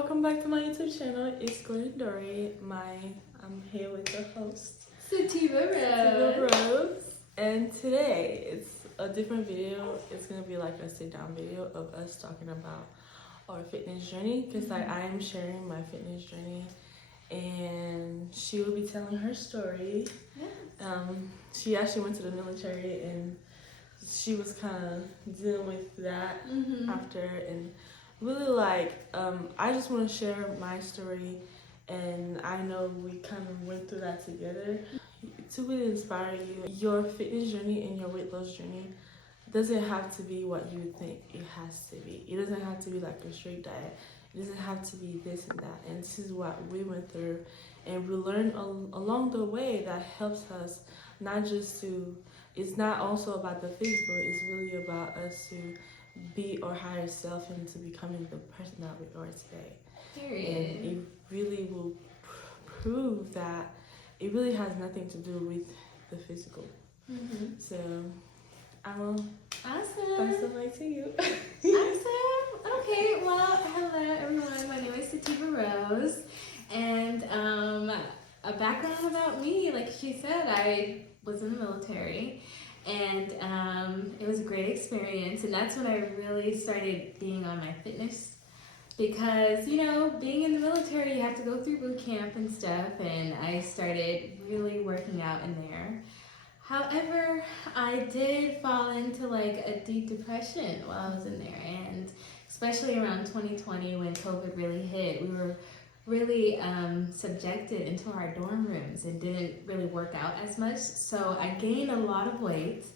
welcome back to my YouTube channel. It's Gordon Dory. I'm here with the host, Sativarosestudio. And today it's a different video. It's gonna be like a sit-down video of us talking about our fitness journey, because I am sharing my fitness journey, and she will be telling her story. Yes. She actually went to the military, and she was kind of dealing with that after, and really I just want to share my story, and I know we kind of went through that together to really inspire you. Your fitness journey and your weight loss journey doesn't have to be what you think it has to be. It doesn't have to be like a straight diet. It doesn't have to be this and that. And this is what we went through, and we learned along the way that helps us not just to. It's not also about the physical. It's really about us to be our higher self and to becoming the person that we are today. Period. And it really will prove that it really has nothing to do with the physical. So I will pass the mic to you. Awesome. Okay, well, hello everyone. My name is Sativarose, and a background about me, like she said, I was in the military, and it was a great experience, and that's when I really started being on my fitness, because being in the military, you have to go through boot camp and stuff, and I started really working out in there. However, I did fall into like a deep depression while I was in there, and especially around 2020 when COVID really hit, we were really subjected into our dorm rooms and didn't really work out as much. So I gained a lot of weight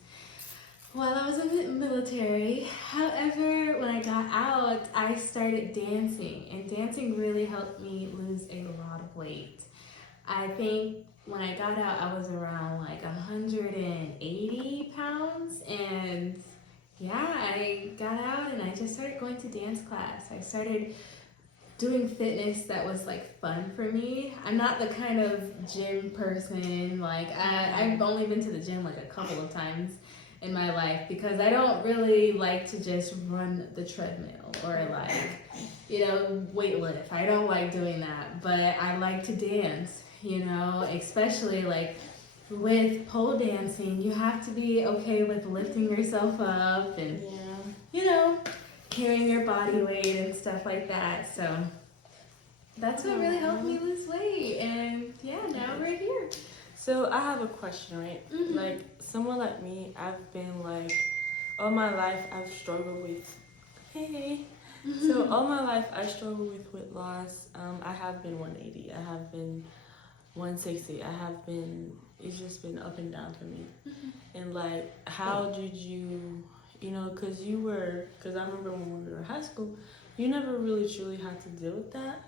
while I was in the military. However, when I got out, I started dancing, and dancing really helped me lose a lot of weight. I think when I got out, I was around like 180 pounds, and yeah, I got out and I just started going to dance class. I started doing fitness that was like fun for me. I'm not the kind of gym person. Like I've only been to the gym like a couple of times in my life, because I don't really like to just run the treadmill or weight lift. I don't like doing that, but I like to dance, especially like with pole dancing. You have to be okay with lifting yourself up and carrying your body weight and stuff like that. So that's what really helped me lose weight, and now we're here. So I have a question, right? Like someone like me, I've been like all my life I've struggled with So all my life I struggled with weight loss. I have been 180, I have been 160, it's just been up and down for me. And like, how did you, because I remember when we were in high school, you never really truly had to deal with that.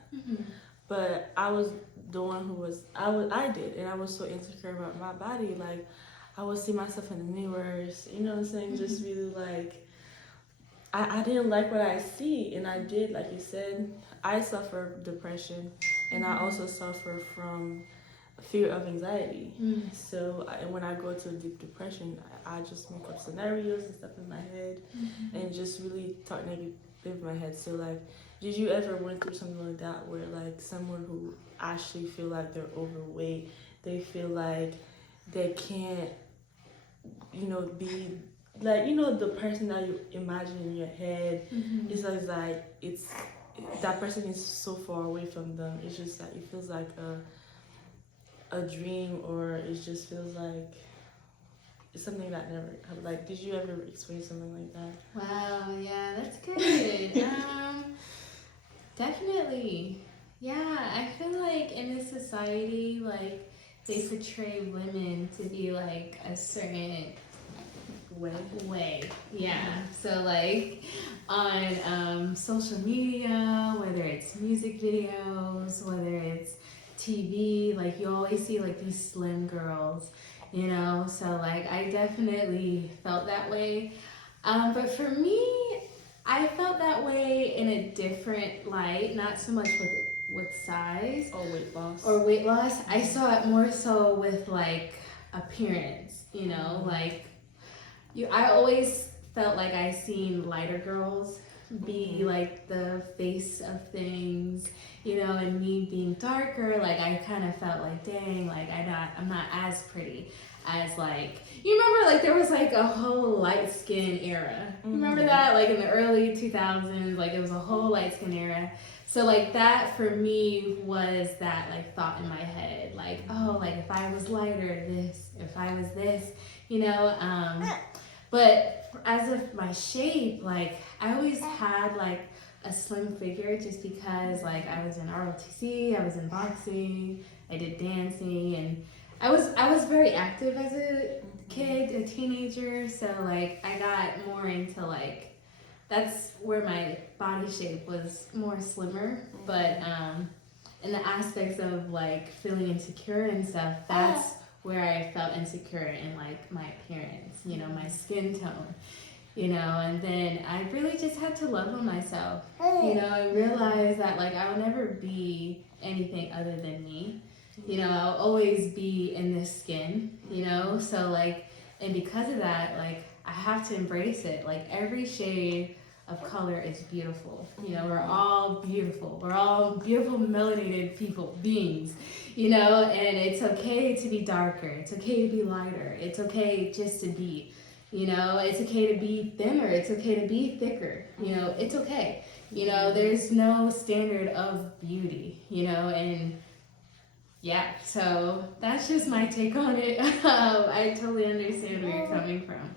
But I was the one who I did, and I was so insecure about my body. Like, I would see myself in the mirrors, you know what I'm saying? Just really like, I didn't like what I see, and I did, like you said, I suffer depression, and I also suffer from fear of anxiety. So when I go to a deep depression, I just make up scenarios and stuff in my head, and just really talk negative in my head. So like, did you ever went through something like that, where like someone who actually feel like they're overweight, they feel like they can't be like the person that you imagine in your head, it's like it's that person is so far away from them. It's just that it feels like a dream, or it just feels like it's something that never happened. Like, did you ever experience something like that? Wow, yeah, that's good. Definitely. Yeah, I feel like in this society, like, they portray women to be like a certain way. Yeah. So like on social media, whether it's music videos, whether it's TV, like you always see like these slim girls, so like I definitely felt that way. But for me, I felt that way in a different light, not so much with size or weight loss. I saw it more so with like appearance, like I always felt like I seen lighter girls be like the face of things, you know, and me being darker, like I kind of felt like, dang, like I'm not as pretty as like, you remember like there was like a whole light skin era. Remember that? Like in the early 2000s, like it was a whole light skin era. So like that for me was that like thought in my head, like, oh, like if I was lighter, this, if I was this, you know, but as of my shape, like I always had like a slim figure just because like I was in ROTC, I was in boxing, I did dancing, and I was very active as a kid, a teenager, so like I got more into like, that's where my body shape was more slimmer, but in the aspects of like feeling insecure and stuff, that's where I felt insecure in like my appearance, you know, my skin tone, you know, and then I really just had to love on myself, you know, and realize that like I will never be anything other than me, you know, I'll always be in this skin, you know, so like, and because of that, like I have to embrace it, like every shade of color is beautiful, you know, we're all beautiful melanated beings, you know, and it's okay to be darker, it's okay to be lighter, it's okay just to be, you know, it's okay to be thinner, it's okay to be thicker, you know, it's okay, you know, there's no standard of beauty, you know, and yeah, so that's just my take on it. I totally understand where you're coming from.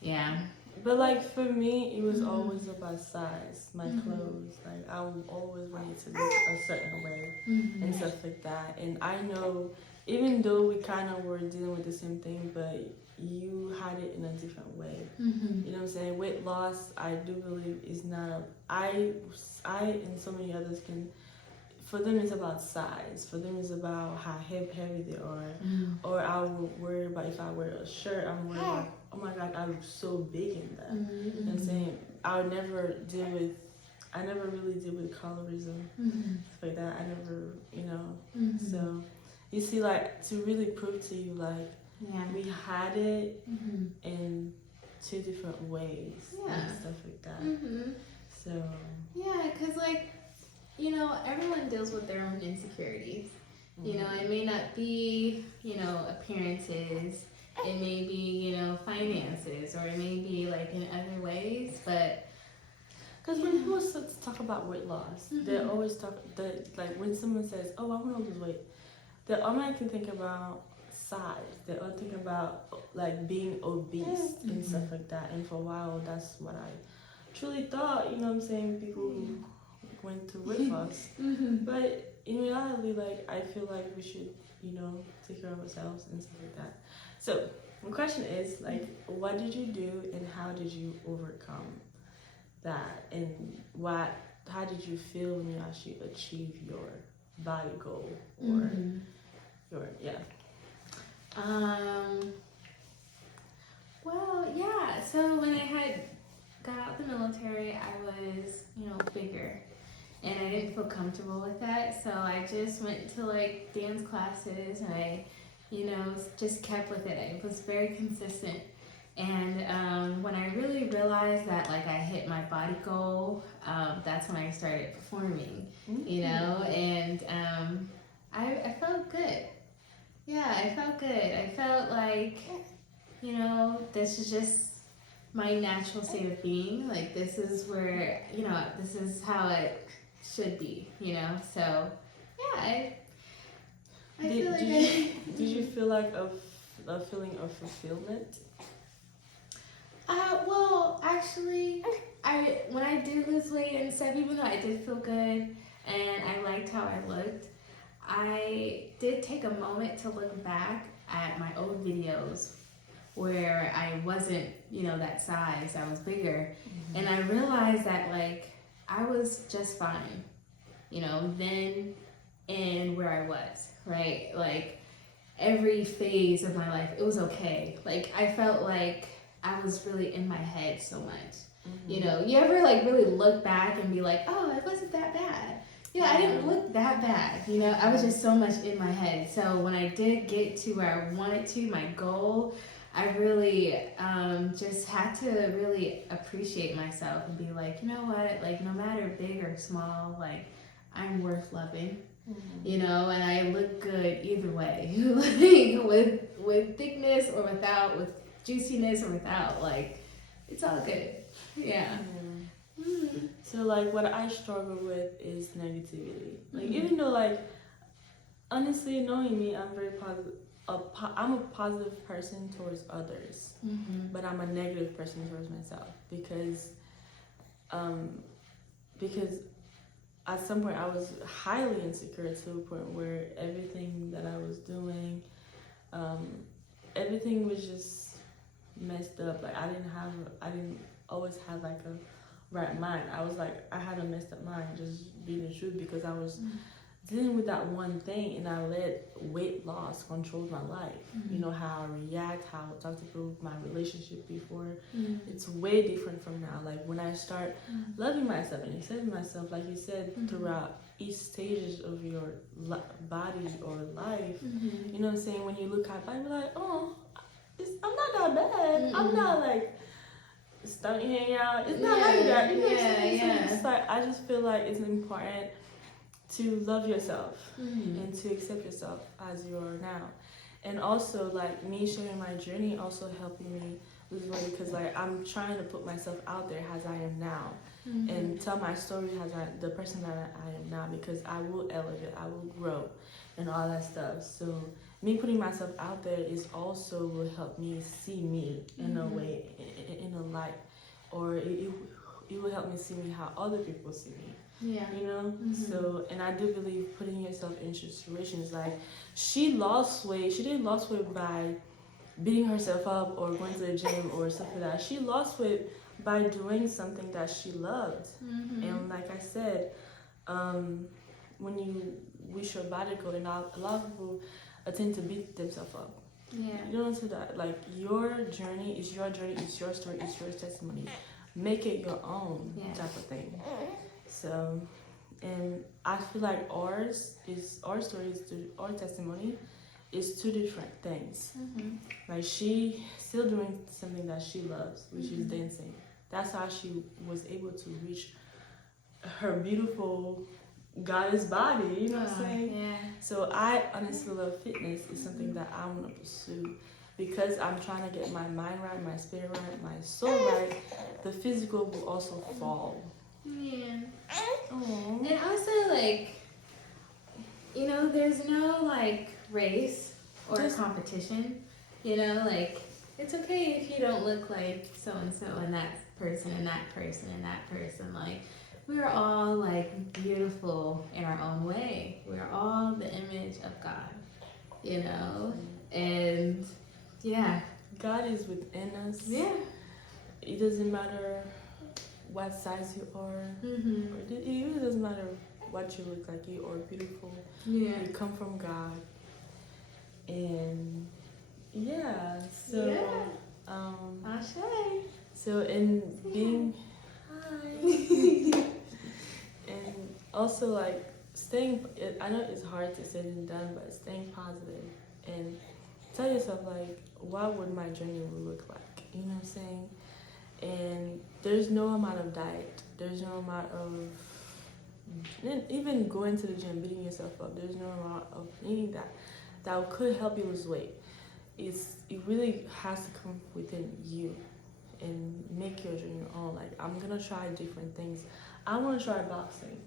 Yeah. But like for me, it was always about size. My clothes, like I always wanted to look a certain way and stuff like that. And I know, even though we kind of were dealing with the same thing, but you had it in a different way. You know what I'm saying? Weight loss, I do believe is not. I and so many others can. For them, it's about size. For them, it's about how heavy they are. Or I will worry about if I wear a shirt, I'm worried about, oh my God, I look so big in that. You know what I'm saying? I never really deal with colorism, stuff like that. I never, you know. So, you see, like, to really prove to you, like, we had it in two different ways and stuff like that. So. Yeah, because, like, you know, everyone deals with their own insecurities. You know, it may not be, you know, appearances. It may be, you know, finances, or it may be like in other ways. But because when people talk about weight loss, they always talk that like when someone says, "Oh, I want to lose weight," they automatically think about size. They all think about like being obese and stuff like that. And for a while, that's what I truly thought. You know what I'm saying? People who went through weight loss, but in reality, like I feel like we should, you know, take care of ourselves and stuff like that. So my question is, like, what did you do and how did you overcome that, and how did you feel when you actually achieved your body goal or your well, yeah, so when I had got out the military, I was, you know, bigger. And I didn't feel comfortable with that, so I just went to like dance classes, and I, you know, just kept with it. I was very consistent. And when I really realized that like I hit my body goal, that's when I started performing, you know, and I felt good. Yeah, I felt good. I felt like, you know, this is just my natural state of being. Like this is where, you know, this is how it should be, you know. So yeah, I feel like did you feel like a feeling of fulfillment? Well, actually, when I did lose weight and stuff, even though I did feel good and I liked how I looked, I did take a moment to look back at my old videos where I wasn't, you know, that size, I was bigger, and I realized that like I was just fine, you know, then and where I was, right? Like every phase of my life, it was okay. Like I felt like I was really in my head so much. You know, you ever like really look back and be like, oh, it wasn't that bad. You know, I didn't look that bad. You know, I was just so much in my head. So when I did get to where I wanted to, my goal, I really just had to really appreciate myself and be like, you know what, like no matter big or small, like I'm worth loving, you know, and I look good either way, like with thickness or without, with juiciness or without, like it's all good. Yeah. So like what I struggle with is negativity. Like even though like honestly knowing me, I'm very positive. I'm a positive person towards others, but I'm a negative person towards myself because at some point I was highly insecure to a point where everything that I was doing, everything was just messed up. Like I didn't always have like a right mind. I was like I had a messed up mind, just being the truth, because I was dealing with that one thing, and I let weight loss control my life. You know, how I react, how I talk to people, my relationship before. It's way different from now. Like when I start loving myself and accepting myself, like you said, throughout each stages of your body or life. You know what I'm saying? When you look at body, you're like, oh, I'm not that bad. I'm not like stomach hanging out. It's not like that. You know what I'm saying? So it's like, I just feel like it's important to love yourself and to accept yourself as you are now. And also like me sharing my journey also helping me lose weight, because like I'm trying to put myself out there as I am now and tell my story as the person that I am now, because I will elevate, I will grow and all that stuff. So me putting myself out there is also will help me see me in a way, in a light, or it will help me see me how other people see me. Yeah. You know? So, and I do believe putting yourself in situations like she lost weight. She didn't lose weight by beating herself up or going to the gym or something like that. She lost weight by doing something that she loved. And like I said, when you wish your body go, and a lot of people tend to beat themselves up. Yeah. You don't say that. Like your journey is your journey, it's your story, it's your testimony. Make it your own type of thing. So, and I feel like our story our testimony is two different things. Like she still doing something that she loves, which is dancing. That's how she was able to reach her beautiful goddess body, you know what I'm saying? Yeah. So I honestly love fitness. It's something that I want to pursue, because I'm trying to get my mind right, my spirit right, my soul right. The physical will also fall. Yeah. Aww. And also, like, you know, there's no, like, race or competition. You know, like, it's okay if you don't look like so-and-so and that person and that person and that person. Like, we're all, like, beautiful in our own way. We're all the image of God, you know? And, yeah. God is within us. Yeah. It doesn't matter what size you are. It really doesn't matter what you look like. You are beautiful. Yeah. You come from God. And so Ashe. So in being hi. And also like staying, I know it's hard to say and done, but staying positive and tell yourself like, what would my journey look like? You know what I'm saying? And there's no amount of diet, there's no amount of even going to the gym, beating yourself up, there's no amount of anything that could help you lose weight. It really has to come within you and make your journey your own. Like, I'm gonna try different things. I want to try boxing.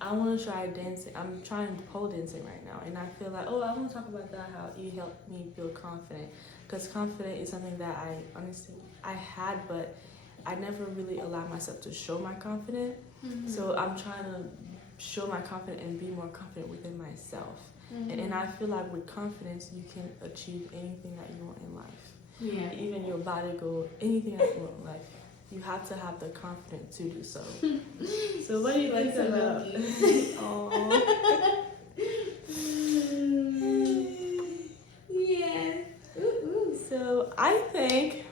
I want to try dancing. I'm trying pole dancing right now, and I feel like, I want to talk about that, how it helped me feel confident, because confident is something that I honestly had, but I never really allowed myself to show my confidence. So I'm trying to show my confidence and be more confident within myself. And I feel like with confidence, you can achieve anything that you want in life. Yeah. Even your body goal, anything that you want in life. You have to have the confidence to do so. So what do you think about? Yeah. So I think,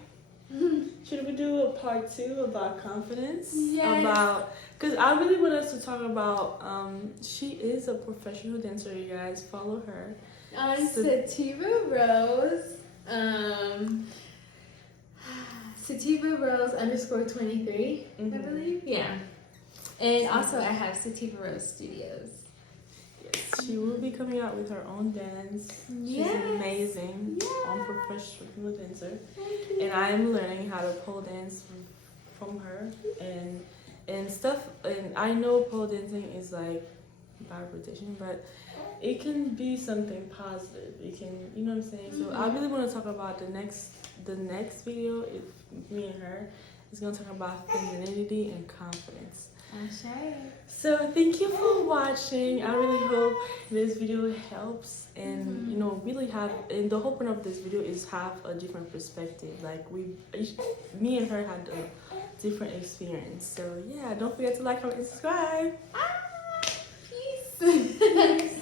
should we do a part 2 about confidence? Yes. Because I really want us to talk about, she is a professional dancer, you guys. Follow her. On Sativarosestudio. Sativa Rose _23, I believe. Yeah. And also I have Sativarosestudios. Yes, she will be coming out with her own dance. Yes. She's amazing. Yeah. Professional dancer. Thank you. And I'm learning how to pole dance from her and stuff. And I know pole dancing is like bad reputation, but it can be something positive. It can, you know what I'm saying. So I really want to talk about the next video. If me and her is gonna talk about femininity and confidence. Sure. So thank you for watching. I really hope this video helps and you know really have, and the whole point of this video is have a different perspective. Like me and her had a different experience. So yeah, don't forget to like, comment, and subscribe. Peace.